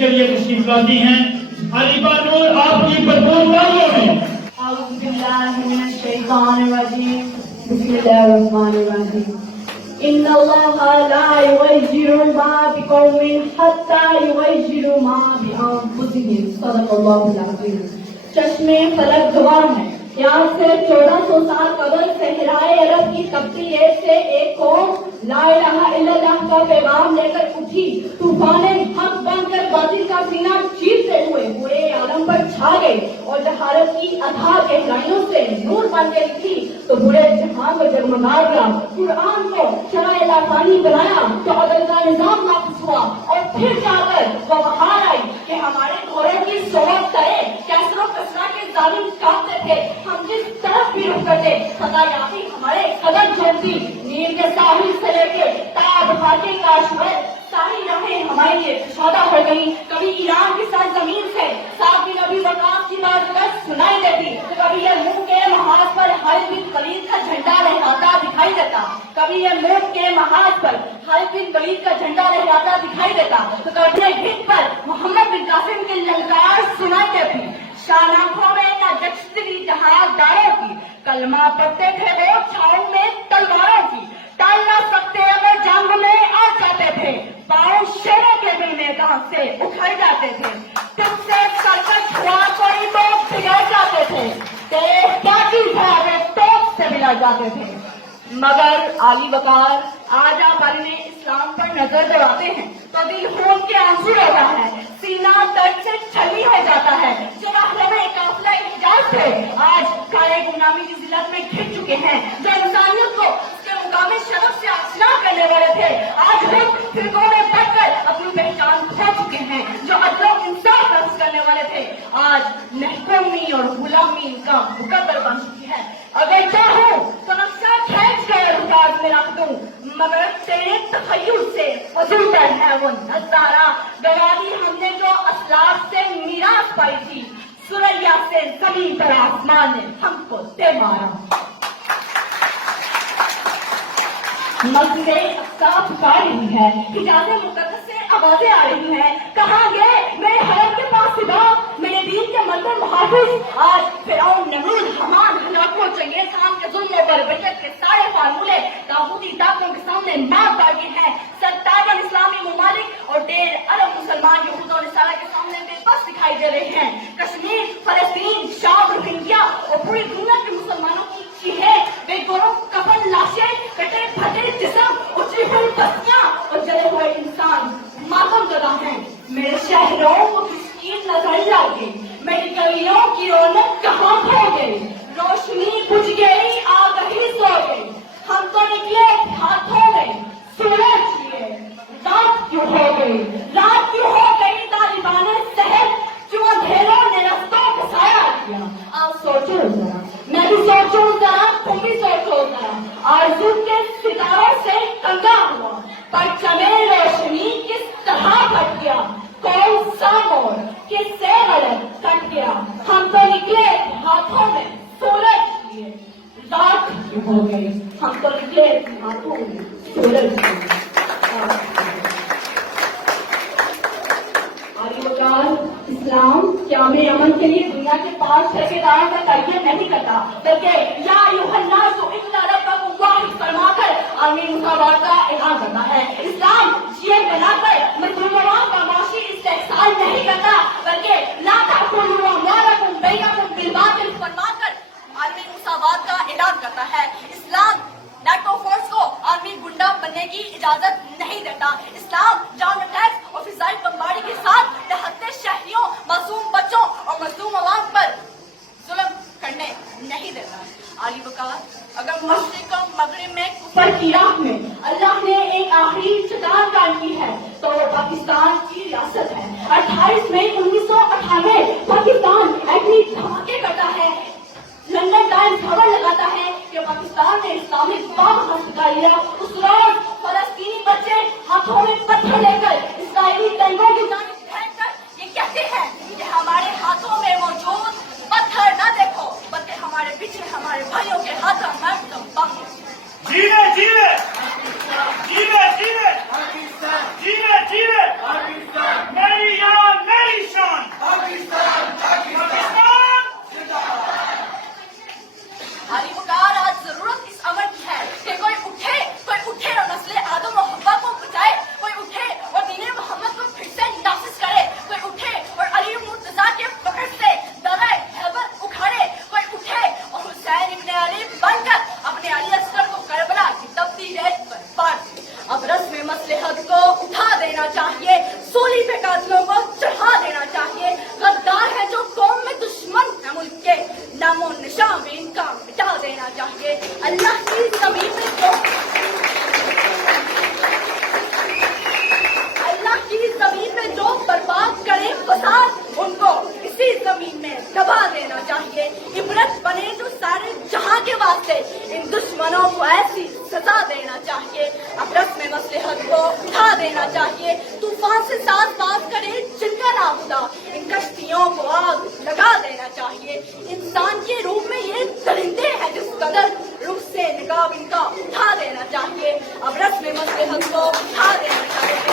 کے لیے تشریف لاتی ہیں علیبہ نور آپ کی بھرپور تعلیموں میں. اعوذ باللہ من الشیطان الرجیم بسم اللہ الرحمن الرحیم. ان اللہ لا یغیر ما بقوم حتی یغیروا ما بانفسهم. صدق اللہ العظیم. چشمے فلک گواہ ہے کہ آج سے 1400 سال قبل صحرائے عرب کی تپتی ریت سے ایک قوم لا الہ الا اللہ کا پیغام لے کر اٹھی. طوفان حق بن کر باطل کا سینہ چیرتے ہوئے پورے عالم پر چھا گئی اور جہالت کی اتھاہ گہرائیوں سے نور بن کے نکلی تو پورے جہان کو جگمگا دیا. قرآن کو شرع لاسانی بنایا تو عدل کا نظام نافذ ہوا اور پھر جا کر وہ بہار آئی کہ ہمارے گھوڑے کی صحبت کرے. کیسر و کسرا کے ظالم کاٹتے تھے ہم جس طرف بھی رخ کرتے خدا یافی ہمارے قدم جھومتی. نیل کے ساحل سے لے کے تاب خاکے کاشمیر ساری راہیں ہمارے لیے سودا ہو گئی. کبھی ایران کی سرزمین سے سعد بن ابی وقاص کی بات سنائی دیتی, کبھی یہ منہ کے محاذ پر خالد بن ولید کا جھنڈا لہراتا دکھائی دیتا, کبھی یہ منہ کے محاذ پر خالد بن ولید کا جھنڈا لہراتا دکھائی دیتا, تو کبھی ہٹ پر محمد بن قاسم کی للکار سنائی دیتی. شان آنکھوں میں نہ جچتی جہاد داروں کی, کلمہ پڑھتے تھے وہ چھاؤں میں تلواروں کی. ٹال نہ سکتے اگر جنگ میں آ جاتے تھے, پاؤں شیروں کے بھی میدان سے اٹھائے جاتے تھے. تم سے سرکش ہوا کوئی تو بگڑ جاتے تھے, تیرے کیا چیز ہے وہ توپ سے ملا جاتے تھے. مگر علی وقار آج آپ عالم اسلام پر نظر دوڑاتے ہیں تو دل خون کے آنسو روتا ہے, سینہ درد سے چھلی ہو جاتا ہے. جو راہنما قافلہ احجاز تھے آج کالے غلامی کی ذلت میں گر چکے ہیں. جو انسانیت کو اس کے مقام شرف سے آشنا کرنے والے تھے آج خود فرقوں میں بٹ کر اپنی پہچان کھو چکے ہیں. جو عدل و انصاف نافذ کرنے والے تھے آج محکومی اور غلامی کا مقدر بن چکی ہے. اگر چاہوں تو نقشہ کھینچ کر انداز میں رکھ دوں, مگر تیرے تخیل سے فضول تر ہے وہ نظارہ. گوادی ہم نے جو اسلاف سے میراث پائی تھی, سریا سے زمین پر آسمان نے ہم کو دے مارا. مسجد اقصی پکار رہی ہے, حجاز مقدس سے آوازیں آ رہی ہیں. کہاں گئے میرے حرم کے پاسباں, میرے دین کے مندر محافظ؟ آج فرعون, نمرود, حمان, ہلاکو, چنگیز خان کے ظلم و بربریت کے سارے فارمولے طاغوتی طاقتوں کے سامنے مات ڈالے ہیں. 57 اسلامی ممالک اور 1.5 ارب مسلمان یہود و نصارہ کے سامنے بے بس دکھائی دے رہے ہیں. کشمیر, فلسطین, شام, روہنگیا اور پوری دنیا کے مسلمانوں کی چیخیں, بے گروہ کفن لاشیں, کٹے پھٹے جسم, اچھی ہوئی بستیاں اور جلے ہوئے انسان ماتم زدہ ہیں. میرے شہروں کو کس کی نظر لگی, میری گلیوں کی رونق کہاں کھو گئی. روشنی بجھ گئی, آگہی سو گئی, ہم تو نکلے ہاتھوں میں سورج لیے. رات کیوں ہو گئی, رات کیوں ہو گئی, طالبان شہر کیوں اندھیروں نے رستوں کو سایہ کیا. آپ سوچو ذرا, میں بھی سوچوں ذرا, تم بھی سوچو ذرا. آرزو کے ستاروں سے کنگا ہوا, پرچم روشنی کس طرح پھٹ گیا. کون سا موڑ کس سے غلط کٹ گیا. ہم تو نکلے ہاتھوں میں سورج لیے. رات کیوں ہو گئی, ہم تو نکلے ہاتھوں میں سورج لیے. اسلام قیام امن کے لیے دنیا کے 5 ٹھیکیداروں کا تعین نہیں کرتا, بلکہ یا ایھا الناس ان ربکم واحد فرما کر عالمی مساوات کا اعلان کرتا ہے. اسلام یہ بنا کر مظلوموں کا معاشی استحصال نہیں کرتا, بلکہ لا تأکلوا اموالکم بینکم بالباطل فرما کر عالمی مساوات کا اعلان کرتا ہے. اسلام نیٹو فورس کو عالمی گنڈا بننے کی اجازت نہیں دیتا. اسلام جان اٹیک اور فضائی بمباری کے ساتھ نہتے شہریوں, معصوم بچوں اور مظلوم عوام پر ظلم کرنے نہیں دیتا. علی وقار, اگر مشرق و مغرب میں کفر کی راہ میں اللہ نے ایک آخری چٹان قائم کی ہے تو وہ پاکستان کی ریاست ہے. 28 مئی 1998 پاکستان ایٹمی دھماکے کرتا ہے. لندن ٹائمز خبر لگاتا ہے کہ پاکستان نے اسلامی بم حاصل کر لیا. اس روز فلسطینی بچے ہاتھوں میں پتھر لے کر اسرائیلی ٹینکوں کی جانب پھینک کر یہ کہتے ہیں کہ ہمارے ہاتھوں میں موجود پتھر نہ دیکھو, بلکہ ہمارے پیچھے ہمارے بھائیوں کے ہاتھوں میں بم. جیوے جیوے جیوے جیوے جیوے جیوے میری یاد قاتلوں کو چڑھا دینا چاہیے. غدار ہے جو قوم میں دشمن ہے ملک کے, نام و نشان بھی ان کا مٹا دینا چاہیے. اللہ کی زمین میں جو برباد کرے فساد, ان کو اسی زمین میں دبا دینا چاہیے. عبرت بنے جو سارے جہاں کے واسطے, ان دشمنوں کو ایسی سزا دینا چاہیے. اب رسم مصلحت کو اٹھا دینا چاہیے. طوفان سے ساتھ بات کرے جن کا نام خدا, ان کشتیوں کو آگ لگا دینا چاہیے. انسان کے روپ میں یہ درندے ہیں جس قدر, روح سے نقاب ان کا اٹھا دینا چاہیے. اب رسم مصلحت کو اٹھا دینا چاہیے.